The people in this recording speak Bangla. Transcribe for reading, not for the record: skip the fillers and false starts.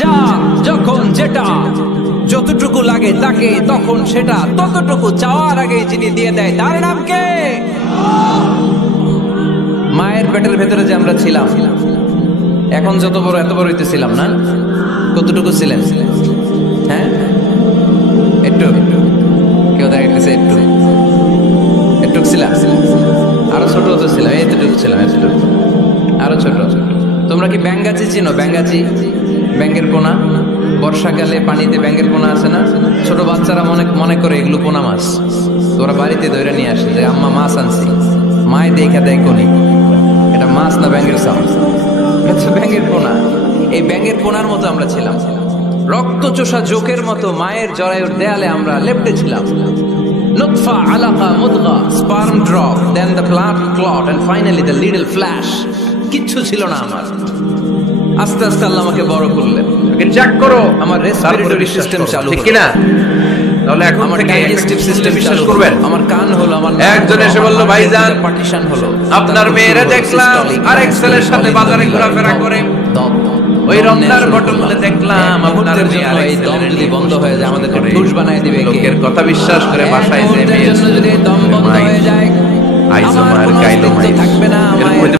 যা যখন যেটা যতটুকু লাগে তাকে তখন সেটা ততটুকু চাওয়ার আগে যিনি দিয়ে দেয় তার নাম কে? মায়ের পেটের ভেতরে যে আমরা ছিলাম, এখন যত বড় এত বড় হইতেছিলাম না? কতটুকু ছিলেন? হ্যাঁ, একটু কেউ দেখাইতেছে, একটু একটু ছিলাম, আরো ছোট তো ছিলাম, এতটুকু ছিলাম, এতটুকু আরো ছোট। তোমরা কি ব্যাঙ্গাচি চিনো? ব্যাঙ্গাচি, ব্যাঙ্গের পোনা। বর্ষাকালে পানিতে ব্যাঙ্গের পোনা আছে না? ছোট বাচ্চারা মনে করে এগুলো পোনা মাছ। তোরা বাড়িতে ধরে নিয়ে আসে যে আম্মা মাছ আনছি, মায় দেখা দেয় কোনি এটা মাছ না ব্যাঙ্গের সাউন্ড, এটা ব্যাঙ্গের পোনা। এই ব্যাঙ্গের পোনার মতো আমরা ছিলাম, রক্ত চোষা জোকের মতো মায়ের জরায়ুর দেয়ালে আমরা লেপ্টে ছিলাম। নুতফা, আলাকা, মুদগা, sperm drop, then the blood clot and finally the little flesh. কিচ্ছু ছিল না আমার। আস্তে আস্তে আল্লাহ আমাকে বড় করলেন। চেক করো আমার রেসপিরেটরি সিস্টেম চালু, ঠিক কিনা? তাহলে এখন আমার থেকে ডাইজেস্টিভ সিস্টেম বিশ্বাস চালু করবেন। আমার কান হলো, আমার একজন এসে বলল, ভাইজান পার্টিশন হলো, আপনার মেয়েরা দেখলাম আরেক ছেলের সাথে বাজারে ঘোরাফেরা করে। ওই রমজার ঘটনাতে দেখলাম আপনার মেয়ে আরেক এই দম ছেলের যদি নিয়ে বন্ধ হয়ে যায় আমাদেরকে করে। ঠুস বানায় দিবে কে? লোকের কথা বিশ্বাস করে বাসায় যে এক মুহূর্তের মেয়ে জন্য যদি এই দম বন্ধ হয়ে যায়, আইজো আমার মায়ের কোনো গাইলো অস্তিত্ব মাইর থাকবে না। এরকম